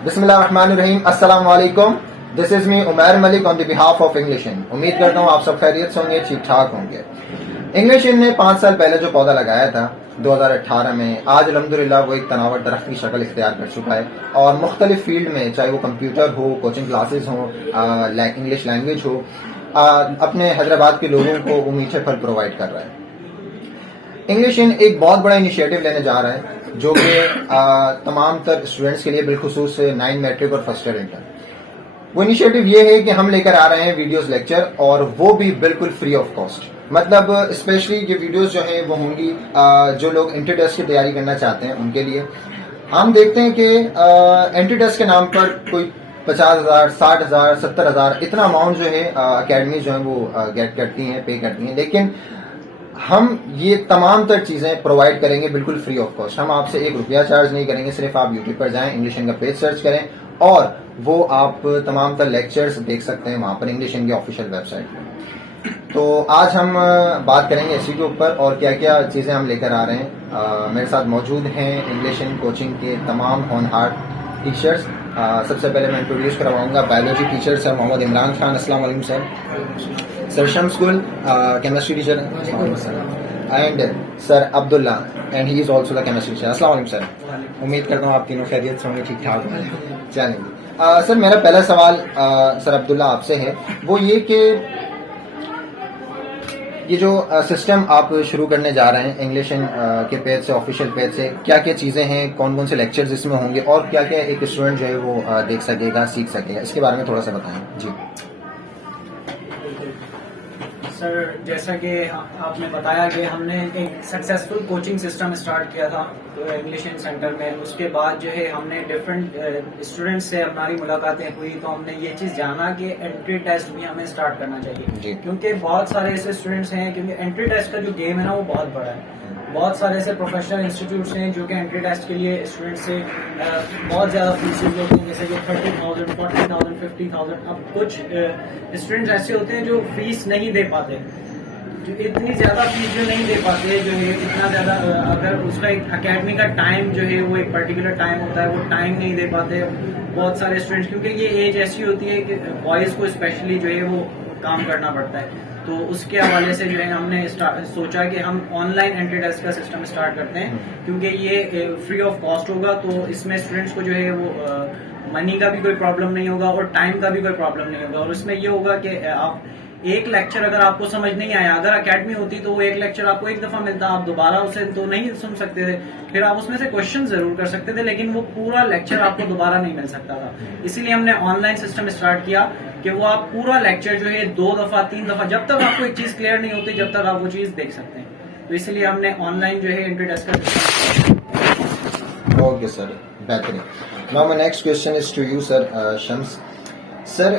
बिस्मिल्लाहिर्रहमानिर्रहीम, अस्सलाम वालेकुम। This is me Umair Malik on the behalf of English in. उम्मीद करता हूँ आप सब खैरियत से होंगे, ठीक ठाक होंगे। इंग्लिश इन ने 5 साल पहले जो पौधा लगाया था 2018 में, आज अल्हम्दुलिल्लाह वो एक तनावर दरख्त की शक्ल इख्तियार कर चुका है और मुख्तलिफ फील्ड में, चाहे वो कंप्यूटर हो, कोचिंग क्लासेस हो, इंग्लिश लैंग्वेज हो, अपने हैदराबाद के लोगों को वो मीठे फल प्रोवाइड कर रहा है। इंग्लिश इन एक बहुत बड़ा इनिशिएटिव लेने जा रहा है जो कि तमाम तर स्टूडेंट्स के लिए, बिलखुसूस 9 मैट्रिक और फर्स्ट ईयर इंटर। वो इनिशिएटिव ये है कि हम लेकर आ रहे हैं वीडियोस लेक्चर, और वो भी बिल्कुल फ्री ऑफ कॉस्ट। मतलब स्पेशली ये वीडियोस जो हैं वो होंगी जो लोग एंट्री टेस्ट की तैयारी करना चाहते हैं उनके लिए। हम देखते हैं कि एंट्री टेस्ट के नाम पर कोई 50,000, 60,000, 70,000 इतना अमाउंट जो है अकेडमी जो है वो गेट करती हैं, पे करती हैं, लेकिन हम ये तमाम तर चीजें प्रोवाइड करेंगे बिल्कुल फ्री ऑफ कॉस्ट। हम आपसे ₹1 चार्ज नहीं करेंगे। सिर्फ आप यूट्यूब पर जाएं, इंग्लिश इन का पेज सर्च करें और वो आप तमाम तर लेक्चर्स देख सकते हैं वहां पर इंग्लिश इन की ऑफिशियल वेबसाइट पर। तो आज हम बात करेंगे इसी के ऊपर और क्या क्या चीजें हम लेकर आ रहे हैं। मेरे साथ मौजूद हैं इंग्लिश इन कोचिंग के तमाम होनहार टीचर्स। सबसे पहले मैं इंट्रोड्यूस करवाऊंगा biology teacher sir Mohammad Imran Khan. अस्सलाम वालेकुम sir. Sir Shams Gul chemistry teacher and sir Abdullah and he is also the chemistry teacher. अस्सलाम वालेकुम सर। उम्मीद करता हूँ आप तीनों खैरियत से होंगे, ठीक ठाक होंगे। चलेंगे सर, मेरा पहला सवाल सर अब्दुल्ला आपसे है, वो ये कि ये जो सिस्टम आप शुरू करने जा रहे हैं इंग्लिश इन के पेज से, ऑफिशियल पेज से, क्या क्या चीजें हैं, कौन कौन से लेक्चर्स इसमें होंगे और क्या क्या एक स्टूडेंट जो है वो देख सकेगा, सीख सकेगा, इसके बारे में थोड़ा सा बताएं जी। सर, जैसा कि आपने बताया कि हमने एक सक्सेसफुल कोचिंग सिस्टम स्टार्ट किया था इंग्लिश इन सेंटर में। उसके बाद जो है हमने डिफरेंट स्टूडेंट्स से हमारी मुलाकातें हुई, तो हमने ये चीज़ जाना कि एंट्री टेस्ट भी हमें स्टार्ट करना चाहिए, क्योंकि बहुत सारे ऐसे स्टूडेंट्स हैं, क्योंकि एंट्री टेस्ट का जो गेम है ना वो बहुत बड़ा है। बहुत सारे ऐसे प्रोफेशनल इंस्टीट्यूट्स हैं जो कि एंट्री टेस्ट के लिए स्टूडेंट से बहुत ज़्यादा फीसेज होती हैं, जैसे कि 30,000, 40,000, 50,000। अब कुछ स्टूडेंट्स ऐसे होते हैं जो फीस नहीं दे पाते, जो इतनी ज़्यादा फीस जो नहीं दे पाते, जो है इतना ज़्यादा, अगर उसका एक अकेडमी का टाइम जो है वो एक पर्टिकुलर टाइम होता है, वो टाइम नहीं दे पाते बहुत सारे स्टूडेंट्स, क्योंकि ये एज ऐसी होती है कि बॉयज़ को स्पेशली जो है वो काम करना पड़ता है। तो उसके हवाले से जो है हमने सोचा कि हम ऑनलाइन एंट्री टेस्ट का सिस्टम स्टार्ट करते हैं, क्योंकि ये फ्री ऑफ कॉस्ट होगा। तो इसमें स्टूडेंट्स को जो है वो मनी का भी कोई प्रॉब्लम नहीं होगा और टाइम का भी कोई प्रॉब्लम नहीं होगा। और इसमें ये होगा कि आप एक लेक्चर अगर आपको समझ नहीं आया, अगर अकेडमी होती तो वो एक लेक्चर आपको एक दफा मिलता, आप दोबारा उसे तो नहीं सुन सकते थे, फिर आप उसमें से क्वेश्चन जरूर कर सकते थे, लेकिन वो पूरा लेक्चर आपको दोबारा नहीं मिल सकता था। इसीलिए हमने ऑनलाइन सिस्टम स्टार्ट किया कि वो आप पूरा लेक्चर जो है 2 दफा 3 दफा, जब तक आपको एक चीज क्लियर नहीं होती, जब तक आप वो चीज देख सकते हैं। तो इसलिए हमने ऑनलाइन जो है एंट्री टेस्ट का सिस्टम। ओके सर, बेहतरीन। Now my next question is to you sir Shams. Sir,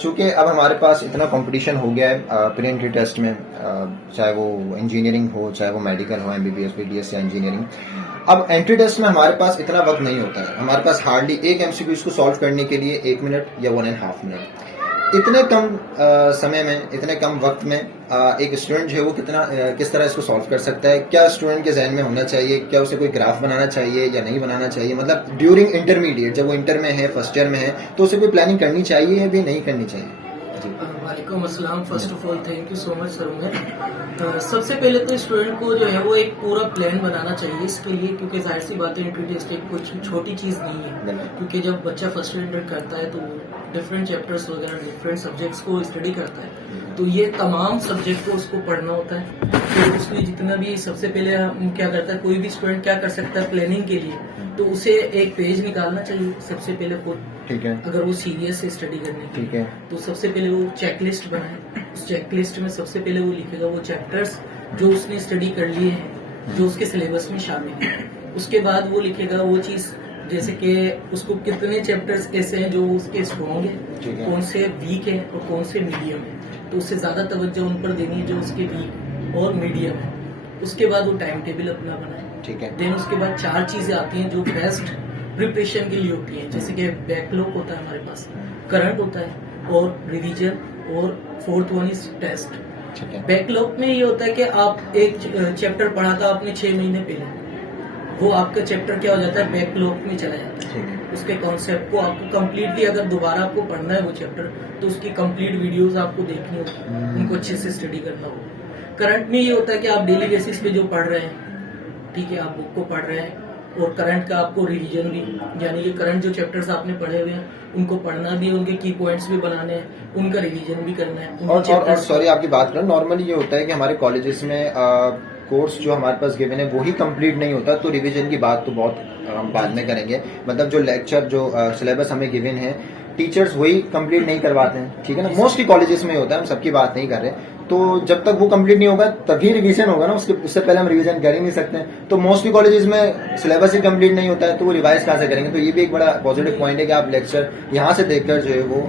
चूंकि अब हमारे पास इतना कंपटीशन हो गया है प्री एंट्री टेस्ट में, चाहे वो इंजीनियरिंग हो, चाहे वो मेडिकल हो, MBBS, BDS या इंजीनियरिंग। अब एंट्री टेस्ट में हमारे पास इतना वक्त नहीं होता है। हमारे पास हार्डली एक MCQ इसको सॉल्व करने के लिए 1 मिनट या 1.5 मिनट। इतने कम समय में, इतने कम वक्त में एक स्टूडेंट जो है वो किस तरह इसको सॉल्व कर सकता है? क्या स्टूडेंट के जहन में होना चाहिए? क्या उसे कोई ग्राफ बनाना चाहिए या नहीं बनाना चाहिए? मतलब ड्यूरिंग इंटरमीडिएट, जब वो इंटर में है, फर्स्ट ईयर में है, तो उसे कोई प्लानिंग करनी चाहिए या भी नहीं करनी चाहिए? वालेकुम अस्सलाम। First of all thank you so much sir. मैं सबसे पहले तो स्टूडेंट को जो है वो एक पूरा प्लान बनाना चाहिए इसके लिए, क्योंकि जाहिर सी बात है एंट्री टेस्ट एक कुछ छोटी चीज़ नहीं है। क्योंकि जब बच्चा फर्स्ट ईयर एंटर करता है तो डिफरेंट चैप्टर्स वगैरह, डिफरेंट सब्जेक्ट्स को स्टडी करता है, तो ये तमाम सब्जेक्ट को उसको पढ़ना होता है। तो उसमें जितना भी, सबसे पहले हम क्या करता है, कोई भी स्टूडेंट क्या कर सकता है प्लानिंग के लिए, तो उसे एक पेज निकालना चाहिए सबसे पहले खुद। ठीक है। अगर वो सीरियस है स्टडी करने की, ठीक है, तो सबसे पहले वो चेकलिस्ट बनाए। उस चेकलिस्ट में सबसे पहले वो लिखेगा वो चैप्टर्स जो उसने स्टडी कर लिए हैं, जो उसके सिलेबस में शामिल है। उसके बाद वो लिखेगा वो चीज़, जैसे कि उसको कितने चैप्टर्स ऐसे हैं जो उसके स्ट्रॉन्ग है, कौन से वीक है और कौन से मीडियम है, तो उससे ज़्यादा तवज्जो उन पर देनी है जो उसके वीक और मीडियम है। उसके बाद वो टाइम टेबल अपना बनाए। ठीक है। देन उसके बाद 4 चीज़ें आती हैं जो बेस्ट प्रिपरेशन के लिए होती हैं, जैसे कि बैकलॉग होता है हमारे पास, करंट होता है और रिवीजन, और 4th one is test. Backlog में ये होता है कि आप एक चैप्टर पढ़ा था आपने 6 महीने पहले, वो आपका चैप्टर क्या हो जाता है, बैकलॉग में चला जाता है। उसके कॉन्सेप्ट को आपको कंप्लीटली अगर दोबारा आपको पढ़ना है वो चैप्टर तो उसकी कंप्लीट वीडियोस आपको देखनी होगी, उनको अच्छे से स्टडी करना होगा। करंट में ये होता है कि आप डेली बेसिस पे जो पढ़ रहे हैं, ठीक है, आप बुक को पढ़ रहे हैं और करंट का आपको रिवीजन भी, यानी कि करंट जो चैप्टर्स आपने पढ़े हुए हैं उनको पढ़ना भी है, उनके की पॉइंट्स भी बनाने हैं, उनका रिवीजन भी करना है। और सॉरी आपकी बात करें, नॉर्मली ये होता है कि हमारे कॉलेजेस में कोर्स जो हमारे पास गिवन है वही कंप्लीट नहीं होता, तो रिवीजन की बात तो बहुत हम बाद में करेंगे। मतलब जो लेक्चर जो सिलेबस हमें गिवन है टीचर्स वही कंप्लीट नहीं करवाते हैं, ठीक है ना, मोस्टली कॉलेजेस में होता है, हम सबकी बात नहीं कर रहे। तो जब तक वो कंप्लीट नहीं होगा तभी रिवीजन होगा ना, उससे पहले हम रिवीजन कर ही नहीं सकते हैं। तो मोस्टली कॉलेजेस में सिलेबस ही कंप्लीट नहीं होता है तो वो रिवाइज कहाँ से करेंगे। तो ये भी एक बड़ा पॉजिटिव पॉइंट है कि आप लेक्चर यहाँ से देखकर जो है वो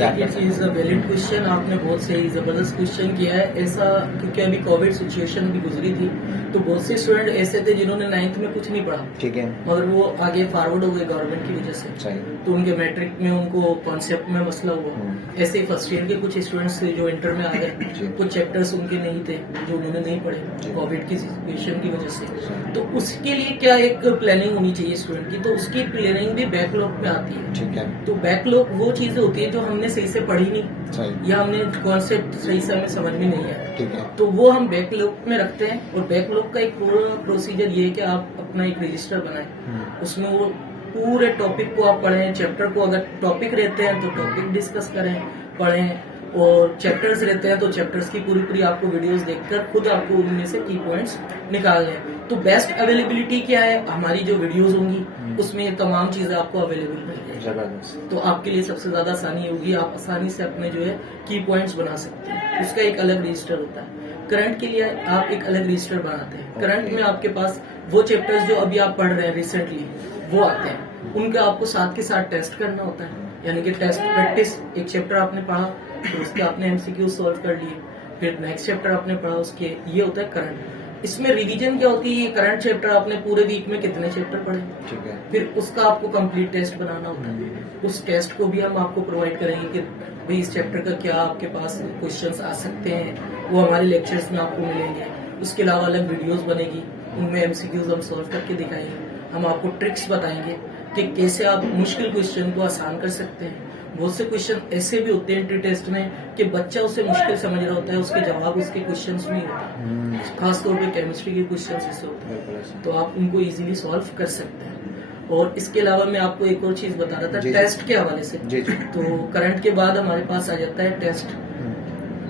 याद कर सकते हैं। वैलिड क्वेश्चन, आपने बहुत सही जबरदस्त क्वेश्चन किया है। ऐसा क्योंकि अभी कोविड सिचुएशन भी गुजरी थी तो बहुत से स्टूडेंट ऐसे थे जिन्होंने 9th में कुछ नहीं पढ़ा, ठीक है, मगर वो आगे फॉरवर्ड हो गए गवर्नमेंट की वजह से, सही, तो उनके मैट्रिक में उनको कॉन्सेप्ट में मसला हुआ। ऐसे ही फर्स्ट ईयर के कुछ स्टूडेंट्स थे जो इंटर में आ गए, कुछ चैप्टर्स उनके नहीं थे जो उन्होंने नहीं पढ़े कोविड की सिचुएशन की वजह से। तो उसके लिए क्या एक प्लानिंग होनी चाहिए स्टूडेंट की, तो उसकी प्लानिंग भी बैकलॉग में आती है, ठीक है। तो बैकलॉग वो चीजें होती है जो हमने सही से पढ़ी नहीं, सही, या हमने कॉन्सेप्ट सही से हमें समझ में नहीं आया, ठीक है, तो वो हम बैकलॉग में रखते हैं। और बैकलॉग का एक पूरा प्रोसीजर ये है कि आप अपना एक रजिस्टर बनाएं, उसमें वो पूरे टॉपिक को आप पढ़ें, चैप्टर को अगर टॉपिक रहते हैं तो टॉपिक डिस्कस करें, पढ़ें, और चैप्टर्स रहते हैं तो चैप्टर्स की पूरी पूरी आपको वीडियोस देखकर खुद आपको उनमें से की पॉइंट्स निकालने हैं। तो बेस्ट अवेलेबिलिटी क्या है, हमारी जो वीडियोस होंगी उसमें ये तमाम चीजें आपको अवेलेबल मिल जाएगी, तो आपके लिए सबसे ज्यादा आसानी होगी, आप आसानी से अपने जो है की पॉइंट्स बना सकते हैं। उसका एक अलग रजिस्टर होता है। करंट के लिए आप एक अलग रजिस्टर बनाते हैं। करंट में आपके पास वो चैप्टर्स जो अभी आप पढ़ रहे हैं रिसेंटली वो आते हैं, उनका आपको साथ के साथ टेस्ट करना होता है, यानी कि टेस्ट प्रैक्टिस। एक चैप्टर आपने पढ़ा तो उसके आपने एमसीक्यू सॉल्व कर लिए, फिर नेक्स्ट चैप्टर आपने पढ़ा उसके, ये होता है करंट। इसमें रिवीजन क्या होती है, ये करंट चैप्टर आपने पूरे वीक में कितने चैप्टर पढ़े, ठीक है, फिर उसका आपको कंप्लीट टेस्ट बनाना होता है। उस टेस्ट को भी हम आपको प्रोवाइड करेंगे कि भाई इस चैप्टर का क्या आपके पास क्वेश्चंस आ सकते हैं, वो हमारे लेक्चर्स में आपको मिलेंगे। उसके अलावा अलग वीडियोस बनेगी, उनमें एमसीक्यूज हम सॉल्व करके दिखाएंगे। हम आपको ट्रिक्स बताएंगे कि कैसे आप मुश्किल क्वेश्चन को आसान कर सकते हैं। बहुत से क्वेश्चन ऐसे भी होते हैं एंट्री टेस्ट में कि बच्चा उसे मुश्किल समझ रहा होता है, उसके जवाब उसके क्वेश्चंस में ही होते हैं, खासतौर पे केमिस्ट्री के क्वेश्चंस ऐसे होते हैं, तो आप उनको इजीली सॉल्व कर सकते हैं। और इसके अलावा मैं आपको एक और चीज बता रहा था टेस्ट के हवाले से। तो करंट के बाद हमारे पास आ जाता है टेस्ट।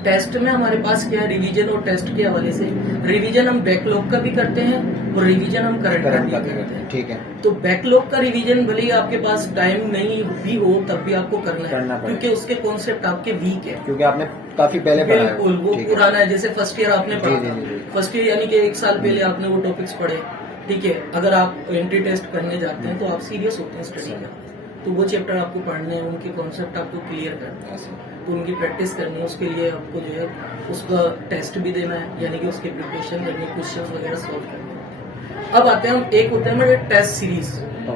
टेस्ट में हमारे पास क्या है, रिवीजन और टेस्ट के हवाले से। रिवीजन हम बैकलॉग का भी करते हैं और रिवीजन हम करंट का भी करते हैं, ठीक है। तो बैकलॉग का रिवीजन भले ही आपके पास टाइम नहीं भी हो तब भी आपको करना है, क्योंकि उसके कॉन्सेप्ट आपके वीक है, क्योंकि आपने काफी पहले पढ़ा है। बिल्कुल, वो पुराना है। जैसे फर्स्ट ईयर आपने पढ़ा था, फर्स्ट ईयर यानी कि 1 साल पहले आपने वो टॉपिक्स पढ़े, ठीक है। अगर आप एंट्री टेस्ट करने जाते हैं तो आप सीरियस होते हैं स्टडी में, तो वो चैप्टर आपको पढ़ने हैं, उनके कॉन्सेप्ट आपको क्लियर करने हैं, तो उनकी प्रैक्टिस करनी है। उसके लिए आपको जो है उसका टेस्ट भी देना है, यानी कि उसकी प्रिपरेशन करनी है, क्वेश्चन वगैरह सॉल्व करने हैं। अब आते हैं हम, एक होता है हमारे टेस्ट सीरीज।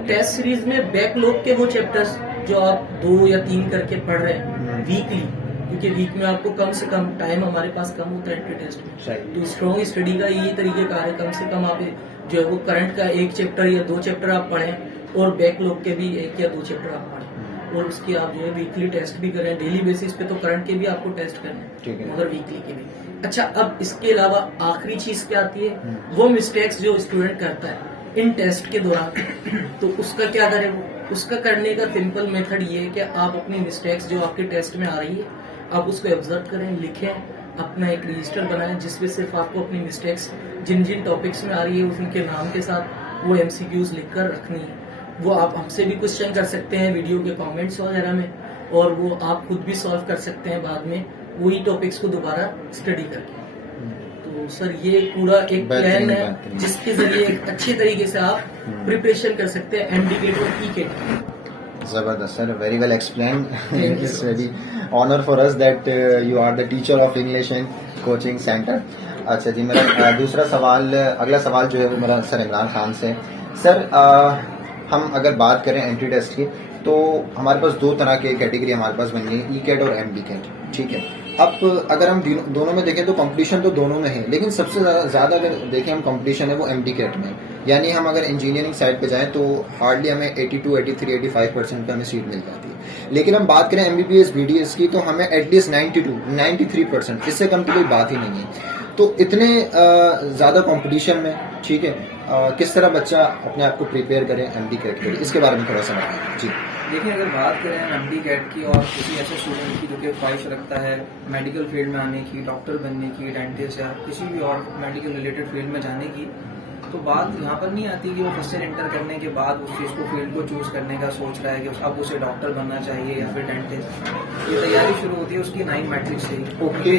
टेस्ट सीरीज में बैकलॉग के वो चैप्टर्स जो आप 2 या 3 करके पढ़ रहे हैं वीकली, क्योंकि वीक में आपको कम से कम टाइम हमारे पास कम होता है एंट्री टेस्ट में, तो स्ट्रॉन्ग स्टडी का यही तरीकेकार है, कम से कम आप जो है वो करंट का 1 चैप्टर या 2 चैप्टर आप पढ़ें और बैकलॉग के भी 1 या 2 चैप्टर आप पढ़ें, और उसकी आप जो है वीकली टेस्ट भी करें। डेली बेसिस पे तो करंट के भी आपको टेस्ट करने हैं, मगर वीकली के भी। अच्छा, अब इसके अलावा आखिरी चीज क्या आती है, वो मिस्टेक्स जो स्टूडेंट करता है इन टेस्ट के दौरान, तो उसका क्या करें। उसका करने का सिंपल मेथड ये है कि आप अपनी मिस्टेक्स जो आपके टेस्ट में आ रही है आप उसको ऑब्जर्व करें, लिखें, अपना एक रजिस्टर बनाएं जिसमें सिर्फ आपको अपनी मिस्टेक्स जिन जिन टॉपिक्स में आ रही है उनके नाम के साथ वो एमसीक्यूज लिखकर रखनी है। वो आप हमसे भी क्वेश्चन कर सकते हैं वीडियो के कमेंट्स वगैरह में, और वो आप खुद भी सॉल्व कर सकते हैं बाद में वही टॉपिक्स को दोबारा स्टडी करके। तो सर ये पूरा एक प्लान है जिसके जरिए एक अच्छे तरीके से आप प्रिपरेशन कर सकते हैं एमडीकेट और ईकेट। Zabardast sir, very well explained. It's really honor for us that you are the teacher of English and coaching center. अच्छा जी, मेरा दूसरा सवाल, अगला सवाल जो है वो मेरा सर इमरान खान से। सर हम अगर बात करें एंट्री टेस्ट की तो हमारे पास 2 तरह के कैटेगरी हमारे पास बन गई, ई कैट और एम डी कैट, ठीक है। अब अगर हम दोनों में देखें तो कंपटीशन तो दोनों में है, लेकिन सबसे ज़्यादा अगर देखें हम कंपटीशन है वो एमडी कैट में। यानी हम अगर इंजीनियरिंग साइड पे जाएं तो हार्डली हमें 82, 83, 85% पे हमें सीट मिल जाती है। लेकिन हम बात करें एमबीबीएस, बीडीएस की, तो हमें एटलीस्ट 92, 93%, इससे कम तो कोई बात ही नहीं है। तो इतने ज़्यादा कंपटीशन में, ठीक है, किस तरह बच्चा अपने आप को प्रिपेयर करे एमडी कैट के लिए, इसके बारे में थोड़ा सा बताएं जी। देखिए, अगर बात करें एमडी कैट की और किसी ऐसे स्टूडेंट की जो कि ख्वाहिश रखता है मेडिकल फील्ड में आने की, डॉक्टर बनने की, डेंटिस्ट या किसी भी और मेडिकल रिलेटेड फील्ड में जाने की, तो बात यहाँ पर नहीं आती कि वो फर्स्ट ईयर इंटर करने के बाद उस चीज़ को फील्ड को चूज़ करने का सोच रहा है कि अब उसे डॉक्टर बनना चाहिए या फिर डेंटिस्ट। ये तैयारी शुरू होती है उसकी 9 मैट्रिक से ही। ओके।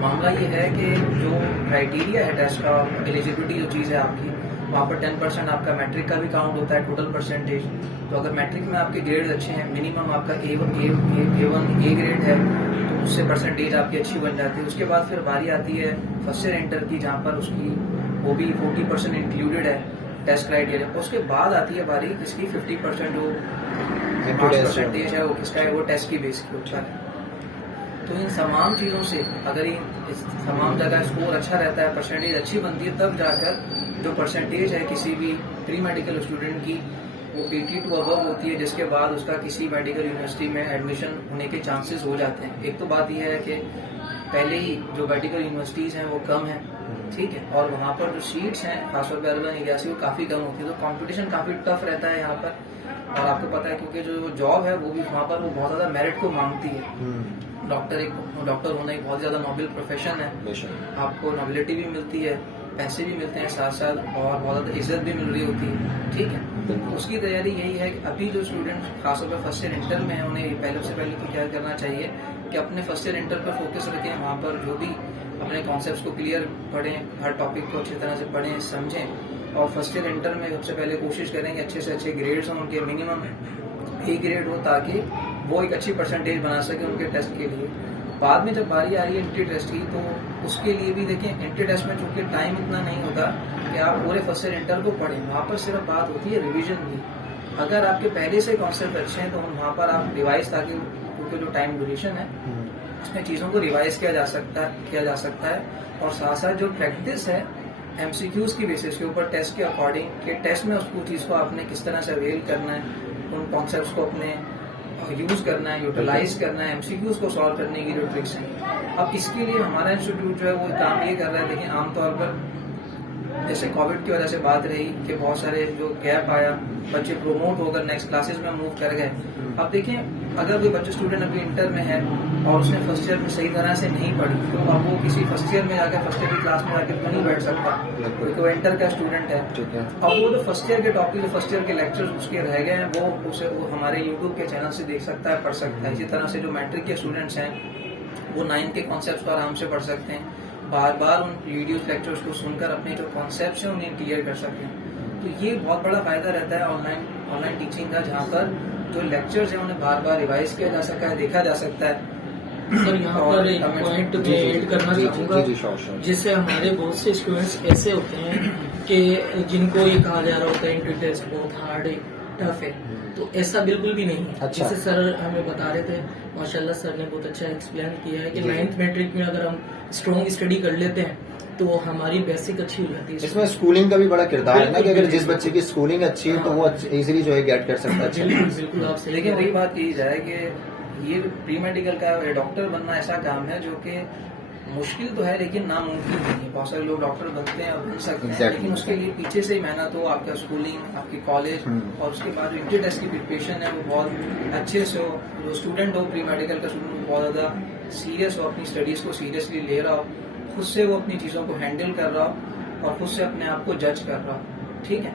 मामला ये है कि जो क्राइटेरिया है टेस्ट का, एलिजिबिलिटी जो चीज़ है आपकी, वहाँ पर 10% आपका मैट्रिक का भी काउंट होता है टोटल परसेंटेज। तो अगर मैट्रिक में आपके ग्रेड अच्छे हैं, मिनिमम आपका A1 ग्रेड है, तो उससे परसेंटेज आपकी अच्छी बन जाती है। उसके बाद फिर बारी आती है फर्स्ट ईयर इंटर की, जहाँ पर उसकी वो भी 40% इंक्लूडेड है टेस्ट क्राइटेरिया। उसके बाद आती है बारी इसकी 50% जो परसेंटेज है वो किसका है, वो टेस्ट की बेस के ऊपर है। तो इन तमाम चीज़ों से अगर इस तमाम जगह स्कोर अच्छा रहता है, परसेंटेज अच्छी बनती है, तब जाकर जो परसेंटेज है किसी भी प्री मेडिकल स्टूडेंट की वो 82 अबव होती है, जिसके बाद उसका किसी मेडिकल यूनिवर्सिटी में एडमिशन होने के चांसेस हो जाते हैं। एक तो बात यह है कि पहले ही जो मेडिकल यूनिवर्सिटीज़ हैं वो कम है, ठीक है, और वहाँ पर जो सीट्स हैं खासतौर पर अर्बन एरिया से वो काफ़ी कम होती है, तो कंपटीशन काफ़ी टफ रहता है यहाँ पर। और आपको पता है क्योंकि जो जॉब है वो भी वहाँ पर वो बहुत ज़्यादा मेरिट को मांगती है। डॉक्टर होना एक बहुत ज़्यादा नोबल प्रोफेशन है, आपको नोबिलिटी भी मिलती है, पैसे भी मिलते हैं साथ साथ, और बहुत ज़्यादा इज्जत भी मिल रही होती है, ठीक है। तो उसकी तैयारी यही है कि अभी जो स्टूडेंट खासतौर पर फर्स्ट ईयर इंटर में है, उन्हें पहले से पहले तो क्या करना चाहिए कि अपने फर्स्ट ईयर इंटर पर फोकस रखें, वहाँ पर जो भी अपने कॉन्सेप्ट्स को क्लियर पढ़ें, हर टॉपिक को अच्छी तरह से पढ़ें, समझें, और फर्स्ट ईयर इंटर में सबसे पहले कोशिश करें कि अच्छे से अच्छे ग्रेड्स हों, उनके मिनिमम A ग्रेड हो, ताकि वो एक अच्छी परसेंटेज बना सके उनके टेस्ट के लिए। बाद में जब बारी आ रही है एंट्री टेस्ट की, तो उसके लिए भी देखिए एंट्री टेस्ट में चूंकि टाइम इतना नहीं होता कि आप पूरे फर्स्ट ईयर इंटर को पढ़ें, वहाँ पर सिर्फ बात होती है रिवीजन की। अगर आपके पहले से कॉन्सेप्ट अच्छे हैं तो वहाँ पर आप रिवाइज, ताकि क्योंकि जो टाइम ड्यूरेशन है उसमें चीज़ों को रिवाइज किया जा सकता है। और साथ साथ जो प्रैक्टिस है MCQs की बेसिस के ऊपर टेस्ट के अकॉर्डिंग, कि टेस्ट में उसको चीज़ को आपने किस तरह से अवेल करना है, उन कॉन्सेप्ट्स को अपने यूज़ करना है, यूटिलाइज करना है, MCQs को सॉल्व करने की जो ट्रिक्स हैं। अब इसके लिए हमारा इंस्टीट्यूट जो है वो काम ये कर रहा है। देखिए, आमतौर पर जैसे कोविड की वजह से बात रही कि बहुत सारे जो गैप आया, बच्चे प्रोमोट होकर नेक्स्ट क्लासेस में मूव कर गए। अब देखें, अगर कोई बच्चा स्टूडेंट अभी इंटर में है और उसने फर्स्ट ईयर में सही तरह से नहीं पढ़ी, तो अब वो किसी फर्स्ट ईयर में जाकर फर्स्ट ईयर की क्लास में जाकर तो नहीं बैठ सकता, क्योंकि वो इंटर का स्टूडेंट है। अब वो जो फर्स्ट ईयर के टॉपिक, जो फर्स्ट ईयर के लेक्चर्स उसके रह गए हैं, वो हमारे यूट्यूब के चैनल से देख सकता है, पढ़ सकता है। इसी तरह से जो मैट्रिक के स्टूडेंट्स हैं वो 9th के कॉन्सेप्ट को आराम से पढ़ सकते हैं, बार बार उन वीडियोस लेक्चर्स को सुनकर अपने जो कॉन्सेप्ट्स हैं उन्हें क्लियर कर सकते हैं। तो ये बहुत बड़ा फायदा रहता है ऑनलाइन टीचिंग का, जहाँ पर जो लेक्चर्स हैं उन्हें बार बार रिवाइज किया जा सकता है, देखा जा सकता है। सर, यहाँ पर एक पॉइंट मैं ऐड करना चाहूँगा, जिससे हमारे बहुत से स्टूडेंट्स ऐसे होते हैं कि जिनको ये कहा जा रहा होता है एंट्री टेस्ट बहुत हार्ड है, टफ है, तो ऐसा बिल्कुल भी नहीं है। अच्छा। जैसे सर हमें बता रहे थे, माशाल्लाह सर ने बहुत अच्छा एक्सप्लेन किया है कि 9th मैट्रिक में अगर हम स्ट्रॉन्ग स्टडी कर लेते हैं तो हमारी बेसिक अच्छी हो जाती है। इसमें स्कूलिंग का भी बड़ा किरदार है ना, कि अगर जिस बच्चे की स्कूलिंग अच्छी है तो वो इजीली जो है गेट कर सकता है। बिल्कुल आप सही। लेकिन वही बात की जाए कि ये प्री मेडिकल का डॉक्टर बनना ऐसा काम है जो कि मुश्किल तो है लेकिन नामुमकिन नहीं है। बहुत सारे लोग डॉक्टर बनते हैं और बन सकते हैं, लेकिन उसके लिए पीछे से ही मेहनत हो, आपका स्कूलिंग, आपकी कॉलेज, और उसके बाद जो एंट्री टेस्ट की प्रिपरेशन है वो बहुत अच्छे से हो। जो स्टूडेंट हो, प्री मेडिकल का स्टूडेंट, बहुत ज़्यादा सीरियस हो, अपनी स्टडीज़ को सीरियसली ले रहा हो, खुद से वो अपनी चीज़ों को हैंडल कर रहा हो और खुद से अपने आप को जज कर रहा हो, ठीक है।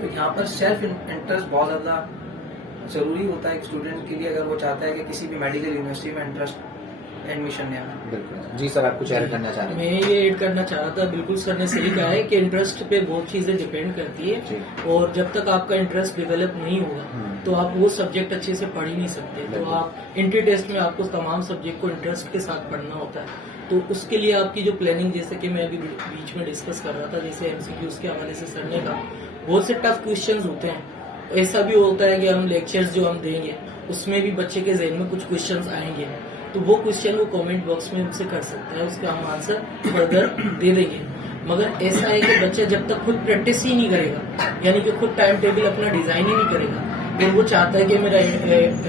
तो यहाँ पर सेल्फ इंटरेस्ट बहुत ज़्यादा ज़रूरी होता है एक स्टूडेंट के लिए, अगर वो चाहता है कि किसी भी मेडिकल यूनिवर्सिटी में एडमिशन लेना। बिल्कुल जी सर, आप कुछ ऐड करना चाह रहे हैं? मैं ये ऐड करना चाह रहा था, बिल्कुल सर ने सही कहा है कि इंटरेस्ट पे बहुत चीजें डिपेंड करती है, और जब तक आपका इंटरेस्ट डेवलप नहीं होगा तो आप वो सब्जेक्ट अच्छे से पढ़ ही नहीं सकते। तो आप एंट्री टेस्ट में आपको तमाम सब्जेक्ट को इंटरेस्ट के साथ पढ़ना होता है, तो उसके लिए आपकी जो प्लानिंग, जैसे कि मैं अभी बीच में डिस्कस कर रहा था, जैसे MCQs के हवाले से सर ने कहा, बहुत से टफ क्वेश्चंस होते हैं। ऐसा भी होता है कि हम लेक्चर्स जो हम देंगे उसमें भी बच्चे के जहन में कुछ क्वेश्चंस आएंगे, तो वो क्वेश्चन वो कमेंट बॉक्स में हमसे कर सकता है, उसका हम आंसर फर्दर दे देंगे। मगर ऐसा है कि बच्चा जब तक खुद प्रैक्टिस ही नहीं करेगा, यानी कि खुद टाइम टेबल अपना डिजाइन ही नहीं करेगा, फिर वो चाहता है कि मेरा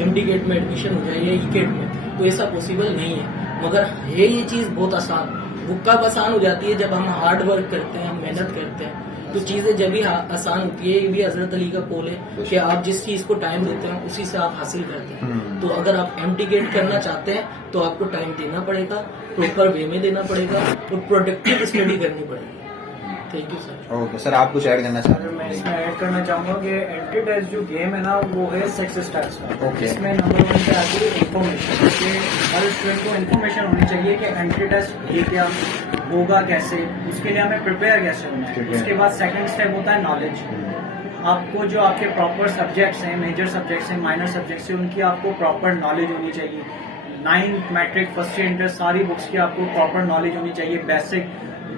MD गेट में एडमिशन हो जाए या E-गेट में, तो ऐसा पॉसिबल नहीं है। मगर है ये चीज़ बहुत आसान, वो कब आसान हो जाती है जब हम हार्ड वर्क करते हैं, हम मेहनत करते हैं, तो चीज़ें जब भी आसान होती है। ये भी हजरत अली का कौल है कि आप जिस चीज़ को टाइम देते हैं उसी से आप हासिल करते हैं। तो अगर आप MD गेट करना चाहते हैं तो आपको टाइम देना पड़ेगा, प्रॉपर वे में देना पड़ेगा और प्रोडक्टिव स्टडी करनी पड़ेगी। Thank you sir. Okay sir, आप कुछ ऐड करना चाहते अगर मैं हैं? इसमें ऐड करना चाहूंगा कि एंटी टेस्ट जो गेम है ना वो है सक्सेस टेस्ट का। Okay. इसमें नंबर 1 पे आती है इन्फॉर्मेशन, कि हर स्टूडेंट को इन्फॉर्मेशन होनी चाहिए कि एंटी टेस्ट ये क्या होगा, कैसे, उसके लिए हमें प्रिपेयर कैसे होना है। Prepare. उसके बाद सेकंड स्टेप होता है नॉलेज। आपको जो आपके प्रॉपर सब्जेक्ट्स हैं, मेजर सब्जेक्ट्स हैं, माइनर सब्जेक्ट्स हैं, उनकी आपको प्रॉपर नॉलेज होनी चाहिए। 9th matric, first year, inter, सारी बुक्स की आपको प्रॉपर नॉलेज होनी चाहिए, बेसिक।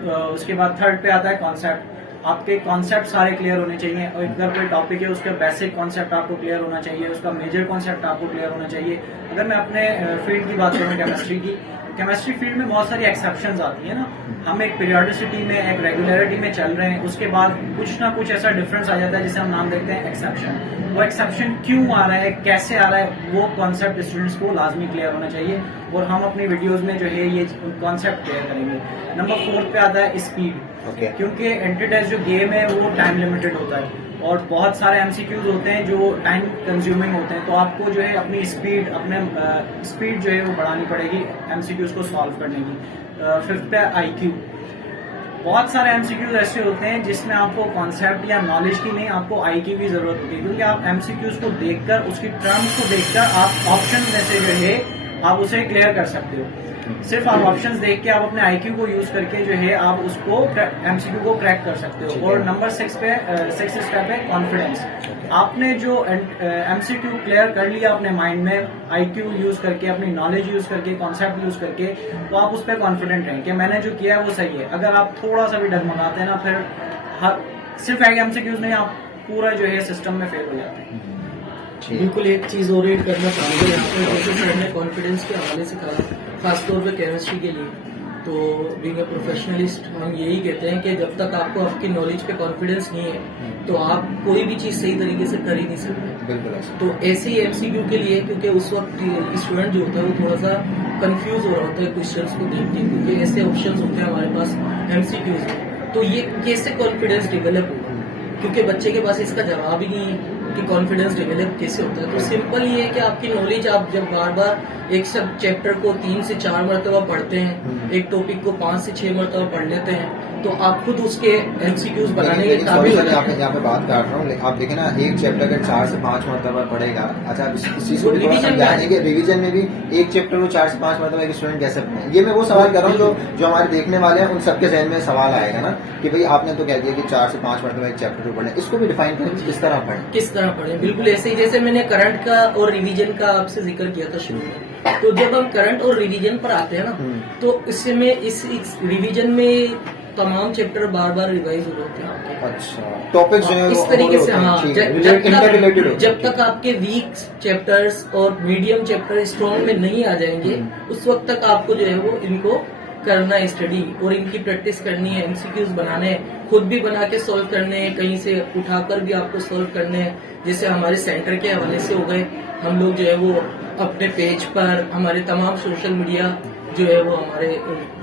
उसके बाद थर्ड पे आता है कॉन्सेप्ट। आपके कॉन्सेप्ट सारे क्लियर होने चाहिए, और अगर कोई टॉपिक है उसका बेसिक कॉन्सेप्ट आपको क्लियर होना चाहिए, उसका मेजर कॉन्सेप्ट आपको क्लियर होना चाहिए। अगर मैं अपने फील्ड की बात करूँ, केमिस्ट्री की, केमिस्ट्री फील्ड में बहुत सारी एक्सेप्शंस आती है ना। हम एक पीरियोडिसिटी में, एक रेगुलरिटी में चल रहे हैं, उसके बाद कुछ ना कुछ ऐसा डिफरेंस आ जाता है जिसे हम नाम देखते हैं एक्सेप्शन। वो एक्सेप्शन क्यों आ रहा है, कैसे आ रहा है, वो कॉन्सेप्ट स्टूडेंट्स को लाजमी क्लियर होना चाहिए, और हम अपनी वीडियोस में जो है ये कॉन्सेप्ट क्लियर करेंगे। नंबर 4 पे आता है स्पीड। Okay. क्योंकि एंटी टेस्ट जो गेम है वो टाइम लिमिटेड होता है, और बहुत सारे MCQs होते हैं जो टाइम कंज्यूमिंग होते हैं, तो आपको जो है अपनी स्पीड जो है वो बढ़ानी पड़ेगी MCQs को सॉल्व करने की। 5th पे IQ। बहुत सारे MCQs ऐसे होते हैं जिसमें आपको कॉन्सेप्ट या नॉलेज की नहीं, आपको IQ की जरूरत होती है, क्योंकि आप MCQs को देखकर, उसकी टर्म्स को देखकर आप ऑप्शन में से जो है आप उसे क्लियर कर सकते हो। सिर्फ आप ऑप्शंस देख के आप अपने IQ को यूज करके जो है आप उसको MCQ को क्रैक कर सकते हो। और नंबर 6 स्टेप है कॉन्फिडेंस। आपने जो MCQ क्लियर कर लिया अपने माइंड में, IQ यूज करके, अपनी नॉलेज यूज करके, कॉन्सेप्ट यूज करके, तो आप उस पर कॉन्फिडेंट रहें कि मैंने जो किया है वो सही है। अगर आप थोड़ा सा भी डगमगाते हैं ना, फिर सिर्फ MCQs नहीं, आप पूरा जो है सिस्टम में फेल हो जाते हैं। बिल्कुल एक चीज और ऐड करना चाहूँगा यहाँ पे, जैसे सर ने कॉन्फिडेंस के हवाले से कहा, खासतौर पे केमिस्ट्री के लिए, तो बीइंग ए प्रोफेशनलिस्ट हम यही कहते हैं कि जब तक आपको आपकी नॉलेज पे कॉन्फिडेंस नहीं है तो आप कोई भी चीज़ सही तरीके से कर ही नहीं सकते। बिल्कुल ऐसा। तो ऐसे ही MCQ के लिए, क्योंकि उस वक्त स्टूडेंट जो होता है वो थोड़ा सा कंफ्यूज हो रहा होता है क्वेश्चंस को देख के, क्योंकि ऐसे ऑप्शंस होते हैं हमारे पास MCQs में, तो ये कैसे कॉन्फिडेंस डेवलप होगा, क्योंकि बच्चे के पास इसका जवाब ही नहीं है कि कॉन्फिडेंस डेवलप कैसे होता है। तो सिंपल ये है कि आपकी नॉलेज, आप जब बार बार एक सब चैप्टर को 3 से 4 मरतबा पढ़ते हैं, एक टॉपिक को 5 से 6 मरतबा पढ़ लेते हैं, तो आप खुद उसके MCQs बनाने के काबिल हो जाते हैं। यहाँ पे बात कर रहा हूँ, आप देखें ना, एक चैप्टर का 4 से 5 मरतबा पढ़ेगा। अच्छा, इस चीज को रिवीजन में भी एक चैप्टर को 4 से 5 मरतबा एक स्टूडेंट कैसे पढ़े। ये मैं वो सवाल कर रहा हूँ जो हमारे देखने वाले हैं, उन सबके जहन में सवाल आएगा ना कि भाई आपने तो कह दिया कि 4 से 5 मरतबा एक चैप्टर को पढ़ना, इसको भी डिफाइन करें किस तरह पढ़ें, किस तरह पढ़े। बिल्कुल ऐसे ही जैसे मैंने करंट का और रिवीजन का आपसे जिक्र किया था शुरू में, तो जब हम करंट और रिवीजन पर आते हैं ना, तो इसमें इस रिवीजन में तमाम चैप्टर बार बार रिवाइज हो जाते हैं। अच्छा, टॉपिक जो है इस तरीके से, हाँ, जब तक होते आपके वीक चैप्टर्स और मीडियम चैप्टर स्ट्रॉन्ग में नहीं आ जाएंगे, उस वक्त तक आपको जो है वो इनको करना है स्टडी, और इनकी प्रैक्टिस करनी है, MCQs बनाने हैं, खुद भी बना के सॉल्व करने हैं, कहीं से उठाकर भी आपको सॉल्व करने हैं। जैसे हमारे सेंटर के हवाले से हो गए, हम लोग जो है वो अपने पेज पर, हमारे तमाम सोशल मीडिया जो है वो हमारे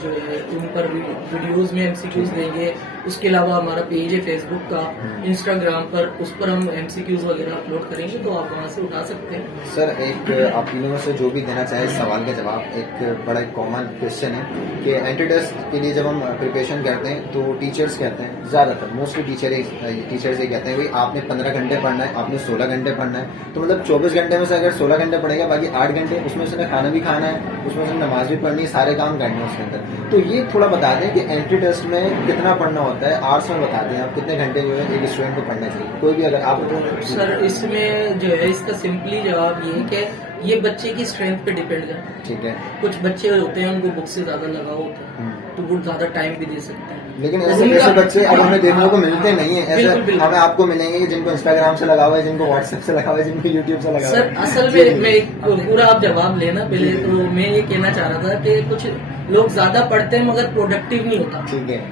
जो है उन पर वीडियोस में MCQs देंगे। उसके अलावा हमारा पेज है फेसबुक का, इंस्टाग्राम पर, उस पर हम MCQs वगैरह अपलोड करेंगे, तो आप वहाँ से उठा सकते हैं। सर, एक आप तीनों में से जो भी देना चाहे इस सवाल का जवाब, एक बड़ा कॉमन क्वेश्चन है कि एंटी टेस्ट के लिए जब हम प्रिपरेशन करते हैं तो टीचर्स कहते हैं, ज़्यादातर मोस्टली टीचर्स ये कहते हैं भाई आपने 15 घंटे पढ़ना है, आपने 16 घंटे पढ़ना है। तो मतलब 24 घंटे में से अगर 16 घंटे पढ़ेगा, बाकी 8 घंटे उसमें उसने खाना भी खाना है, उसमें उसने नमाज भी पढ़नी, सारे काम करने हैं उसके अंदर। तो ये थोड़ा बता दें कि एंटी टेस्ट में कितना पढ़ना होता है, आवर्स में बता दें आप कितने घंटे जो है एक स्टूडेंट को पढ़ना चाहिए, कोई भी अगर आप। सर, इसमें जो है इसका सिंपली जवाब ये है कि ये बच्चे की स्ट्रेंथ पे डिपेंड करता है। ठीक है। कुछ बच्चे होते हैं उनको बुक से ज्यादा लगाव होता है, तो वो ज्यादा टाइम भी दे सकते हैं। लेकिन ऐसे बच्चे अब हमें देखने को मिलते नहीं है। बिल्कुल, ऐसे बिल्कुल। हमें आपको मिलेंगे कि जिनको इंस्टाग्राम से लगा हुआ है, जिनको व्हाट्सएप से लगा हुआ है, जिनको यूट्यूब से लगा हुआ सर है। असल जी, में मैं पूरा आप जवाब लेना पहले, जी। तो मैं ये कहना चाह रहा था कि कुछ लोग ज्यादा पढ़ते हैं मगर प्रोडक्टिव नहीं होता, ठीक है।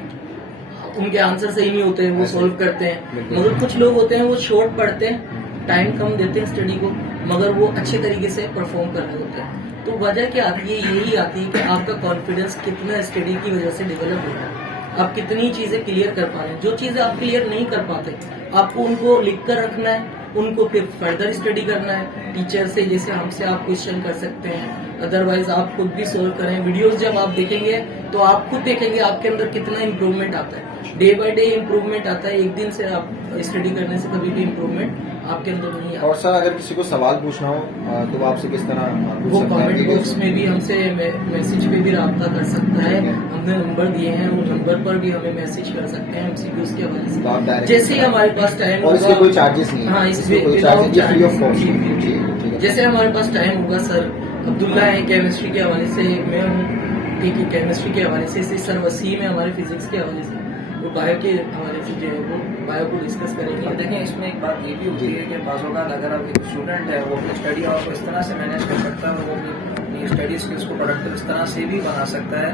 उनके आंसर सही नहीं होते हैं, वो ऐसे। सॉल्व करते हैं। बिल्कुल। मगर कुछ लोग होते हैं वो शॉर्ट पढ़ते हैं, टाइम कम देते हैं स्टडी को, मगर वो अच्छे तरीके से परफॉर्म कर रहे होते हैं। तो वजह क्या आती है, यही आती है कि आपका कॉन्फिडेंस कितना स्टडी की वजह से डेवलप हो रहा है, आप कितनी चीजें क्लियर कर पा रहे हैं। जो चीजें आप क्लियर नहीं कर पाते, आपको उनको लिख कर रखना है, उनको फिर फर्दर स्टडी करना है टीचर से, जैसे हमसे आप क्वेश्चन कर सकते हैं, अदरवाइज आप खुद भी सोल्व करें। वीडियोस जब आप देखेंगे तो आप खुद देखेंगे आपके अंदर कितना इम्प्रूवमेंट आता है, डे बाय डे इम्प्रूवमेंट आता है। एक दिन से आप स्टडी करने से कभी भी इम्प्रूवमेंट आपके अंदर नहीं आता। और सर अगर किसी को सवाल पूछना हो तो वो आपसे किस तरह पूछ वो सकते हैं? कमेंट बॉक्स में भी हमसे मैसेज पे भी रब्ता कर सकता है, हमने नंबर दिए हैं, वो नंबर पर भी हमें मैसेज कर सकते हैं MCQs के हवाले तो आप से। direct जैसे ही हमारे पास टाइम और इसके कोई चार्जेस नहीं है? हाँ, इसके इसमें कोई without charges, ये free of charges। cost जी, है। जी, ठीक है। जैसे हमारे पास टाइम होगा, सर अब्दुल्ला है केमिस्ट्री के हवाले से, मैं हूँ ठीक है केमिस्ट्री के हवाले से, सर वसीम है हमारे फिजिक्स के हवाले से, वो बायो के हवाले से जो है वो बायो को डिस्कस करेंगे। और देखिए इसमें एक बात ये भी होती है कि बाज़ औक़ात अगर आप एक स्टूडेंट है वो अपनी स्टडी और को इस तरह से मैनेज कर सकता है, वो अपनी स्टडी स्किल्स को प्रोडक्टिव इस तरह से भी बना सकता है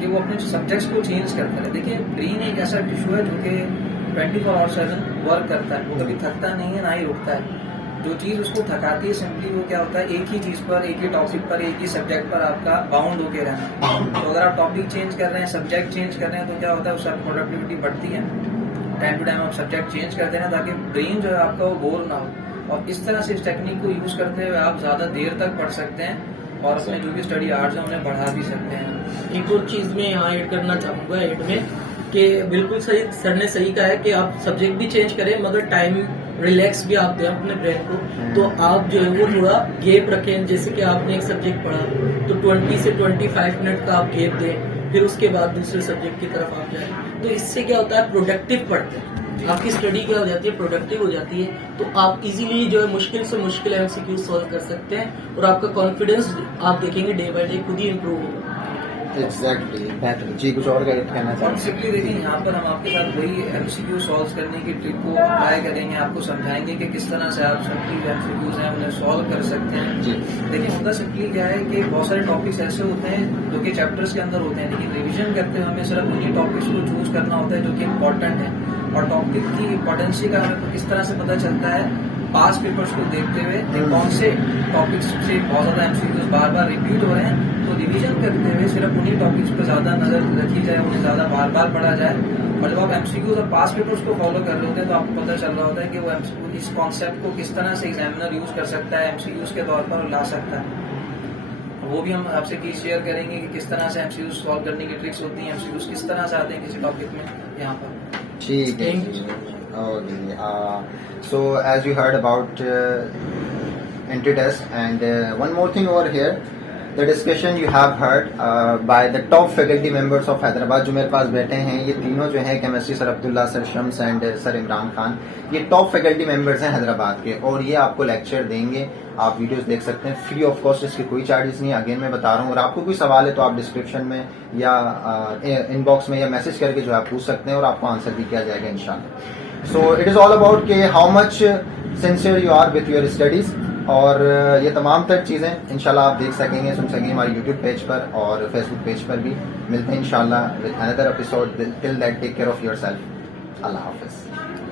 कि वो अपने सब्जेक्ट्स को चेंज करता है। देखिए ब्रेन एक ऐसा टिश्यू है जो कि 24/7 वर्क करता है, वो कभी थकता नहीं है ना ही रुकता है। जो चीज़ उसको थकाती है सिंपली वो क्या होता है, एक ही चीज़ पर, एक ही टॉपिक पर, एक ही सब्जेक्ट पर आपका बाउंड होके रहना। तो अगर आप टॉपिक चेंज कर रहे हैं, सब्जेक्ट चेंज कर रहे हैं, तो क्या होता है उससे आपकी प्रोडक्टिविटी बढ़ती है। टाइम टू टाइम आप सब्जेक्ट चेंज करते हैं ताकि ब्रेन जो है आपका वो बोर ना हो, और इस तरह से इस टेक्निक को यूज़ करते हुए आप ज़्यादा देर तक पढ़ सकते हैं और अपने जो भी स्टडी आवर्स हैं उन्हें बढ़ा भी सकते हैं। एक और चीज मैं यहाँ ऐड करना चाहूंगा एड में कि बिल्कुल सही, सर ने सही कहा है कि आप सब्जेक्ट भी चेंज करें मगर टाइम रिलैक्स भी आप दें अपने ब्रेन को। तो आप जो है वो थोड़ा गैप रखें, जैसे कि आपने एक सब्जेक्ट पढ़ा तो 20 से 25 मिनट का आप गैप दें, फिर उसके बाद दूसरे सब्जेक्ट की तरफ आप जाएं। तो इससे क्या होता है, प्रोडक्टिव पढ़ते हैं, आपकी स्टडी क्या हो जाती है, प्रोडक्टिव हो जाती है। तो आप इजीली जो है मुश्किल से मुश्किल MCQ सॉल्व कर सकते हैं और आपका कॉन्फिडेंस आप देखेंगे डे बाय डे खुद ही इम्प्रूव होगा। एग्जैक्टली, बेहतर। जी कुछ और कहना और चाहते सिंपली देखिए यहाँ पर हम आपके साथ वही MCQ सॉल्व करने की ट्रिक को अप्लाई करेंगे, आपको समझाएंगे कि किस तरह से आप सिंपली MCQs हैं उन्हें सॉल्व कर सकते हैं। जी। देखिए होता सिंपली क्या है कि बहुत सारे टॉपिक्स ऐसे होते हैं जो कि चैप्टर्स के अंदर होते हैं, लेकिन रिवीजन करते हुए हमें सिर्फ उन्हीं टॉपिक्स को चूज करना होता है जो कि इम्पोर्टेंट है। और टॉपिक की इम्पोर्टेंसी का हमें किस तरह से पता चलता है, पास पेपर्स को देखते हुए कि कौन से टॉपिक्स से बहुत ज़्यादा MCQs बार बार रिपीट हो रहे हैं, तो रिवीजन करते हुए सिर्फ उन्हीं टॉपिक्स पर ज़्यादा नज़र रखी जाए, उन्हें ज़्यादा बार बार पढ़ा जाए। और जब आप MCQs और पास पेपर्स को फॉलो कर रहे होते हैं तो आपको पता चल रहा होता है कि वो MCQ इस कॉन्सेप्ट को किस तरह से एग्जामिनर यूज़ कर सकता है, MCQs के तौर पर ला सकता है। वो भी हम आपसे की शेयर करेंगे कि किस तरह से MCQs सॉल्व करने की ट्रिक्स होती हैं, MCQs किस तरह से आते हैं किसी टॉपिक में यहाँ पर। ठीक है। Thank you. Okay. So as you heard about entry test, and one more thing over here, the discussion you have heard by the top faculty members of Hyderabad जो मेरे पास बैठे हैं, ये तीनों जो हैं chemistry sir Abdullah, sir Shams and sir Imran Khan, ये top faculty members हैं हैदराबाद के, और ये आपको लेक्चर देंगे। आप वीडियोस देख सकते हैं फ्री ऑफ कॉस्ट, इसके कोई चार्जेस नहीं। अगेन मैं बता रहा हूँ, और आपको कोई सवाल है तो आप डिस्क्रिप्शन में या इनबॉक्स में या मैसेज करके जो है आप पूछ सकते हैं और आपको आंसर भी किया जाएगा इंशाल्लाह। So it is all about कि how much sincere you are with your studies, और ये तमाम तर चीज़ें इंशाल्लाह आप देख सकेंगे, सुन सकेंगे हमारे यूट्यूब पेज पर और फेसबुक पेज पर भी। मिलते हैं इंशाल्लाह with another episode. Till that take care of your self. Allah हाफिज़।